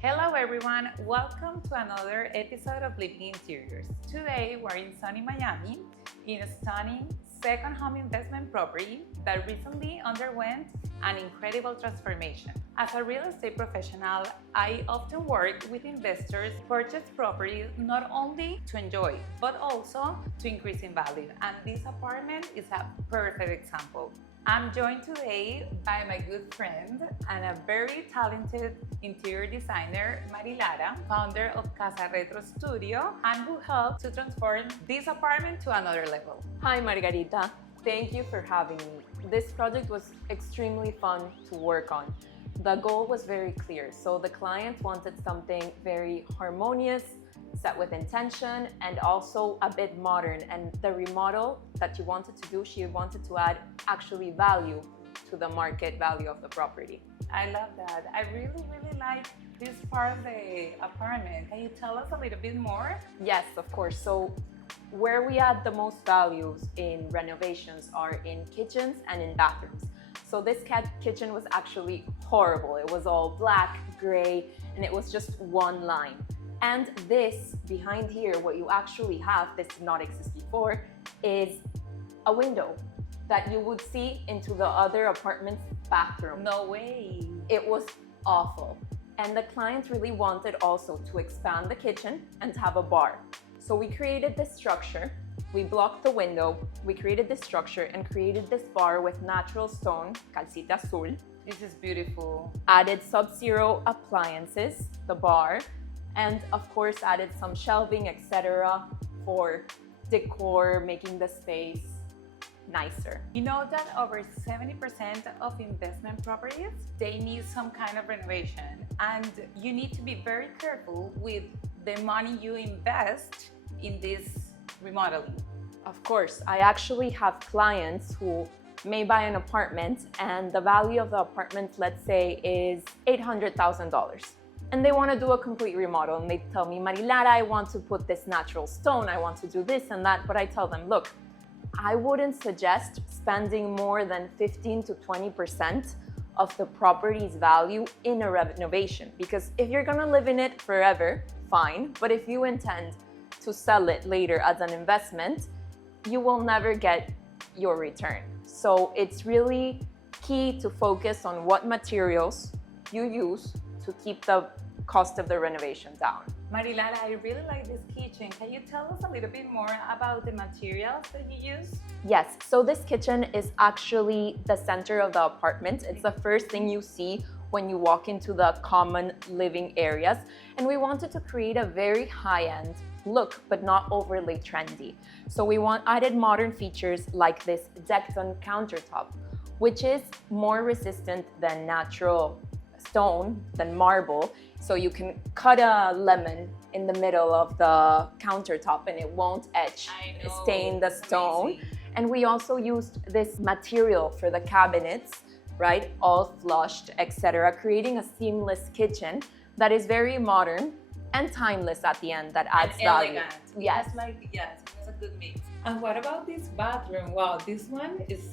Hello everyone, welcome to another episode of Living Interiors. Today we're in sunny Miami in a stunning second home investment property that recently underwent an incredible transformation. As a real estate professional, I often work with investors who purchase properties not only to enjoy, but also to increase in value. And this apartment is a perfect example. I'm joined today by my good friend and a very talented interior designer, Marilara, founder of Casa Retro Studio, and who helped to transform this apartment to another level. Hi Margarita, thank you for having me. This project was extremely fun to work on. The goal was very clear, so the client wanted something very harmonious, set with intention, and also a bit modern. And the remodel that she wanted to do, she wanted to add actually value to the market value of the property. I love that. I really like this part of the apartment. Can you tell us a little bit more? Yes, of course. So where we add the most values in renovations are in kitchens and in bathrooms. So this kitchen was actually horrible. It was all black, gray, and it was just one line. And this behind here, what you actually have, this did not exist before, is a window that you would see into the other apartment's bathroom. No way. It was awful. And the client really wanted also to expand the kitchen and have a bar. So we created this structure, we blocked the window, we created this structure and created this bar with natural stone, calcita azul. This is beautiful. Added sub-zero appliances, the bar, and of course added some shelving, etc. for decor, making the space nicer. You know that over 70% of investment properties, they need some kind of renovation, and you need to be very careful with the money you invest in this remodeling. Of course, I actually have clients who may buy an apartment and the value of the apartment, let's say, is $800,000. And they want to do a complete remodel and they tell me, Marilara, I want to put this natural stone, I want to do this and that. But I tell them, look, I wouldn't suggest spending more than 15 to 20% of the property's value in a renovation, because if you're going to live in it forever, fine. But if you intend to sell it later as an investment, you will never get your return. So it's really key to focus on what materials you use to keep the cost of the renovation down. Marilara, I really like this kitchen. Can you tell us a little bit more about the materials that you use? Yes, so this kitchen is actually the center of the apartment. It's the first thing you see when you walk into the common living areas. And we wanted to create a very high-end look, but not overly trendy. So we added modern features like this decked-on countertop, which is more resistant than natural stone, than marble. So you can cut a lemon in the middle of the countertop and it won't stain the stone. Amazing. And we also used this material for the cabinets, right? All flushed, etc., creating a seamless kitchen that is very modern and timeless at the end, that adds value. Elegant. Yes. It's a good mix. And what about this bathroom? Wow, this one is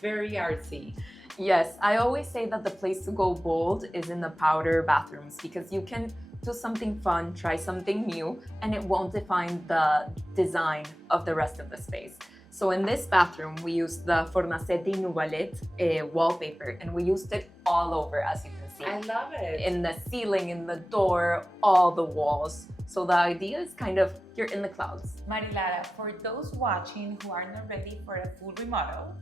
very artsy. Yes, I always say that the place to go bold is in the powder bathrooms, because you can do something fun, try something new, and it won't define the design of the rest of the space. So in this bathroom, we used the Fornasetti Nuvalet wallpaper, and we used it all over, as you can see. I love it. In the ceiling, in the door, all the walls. So the idea is kind of, you're in the clouds. Marilara, for those watching who are not ready for a full remodel,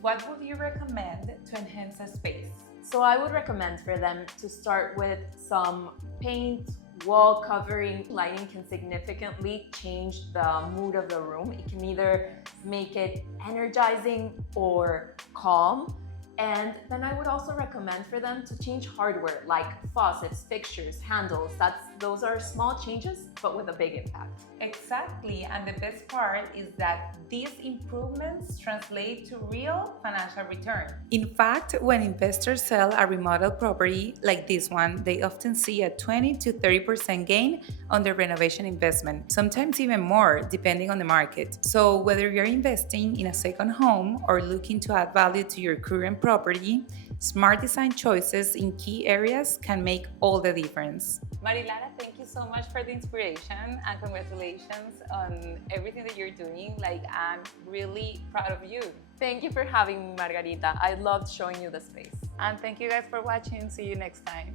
what would you recommend to enhance a space? So I would recommend for them to start with some paint, wall covering. Lighting can significantly change the mood of the room. It can either make it energizing or calm. And then I would also recommend for them to change hardware like faucets, fixtures, handles. Those are small changes, but with a big impact. Exactly, and the best part is that these improvements translate to real financial return. In fact, when investors sell a remodeled property like this one, they often see a 20 to 30% gain on their renovation investment, sometimes even more, depending on the market. So whether you're investing in a second home or looking to add value to your current property, smart design choices in key areas can make all the difference. Marilara, thank you so much for the inspiration and congratulations on everything that you're doing. Like, I'm really proud of you. Thank you for having me, Margarita. I loved showing you the space. And thank you guys for watching. See you next time.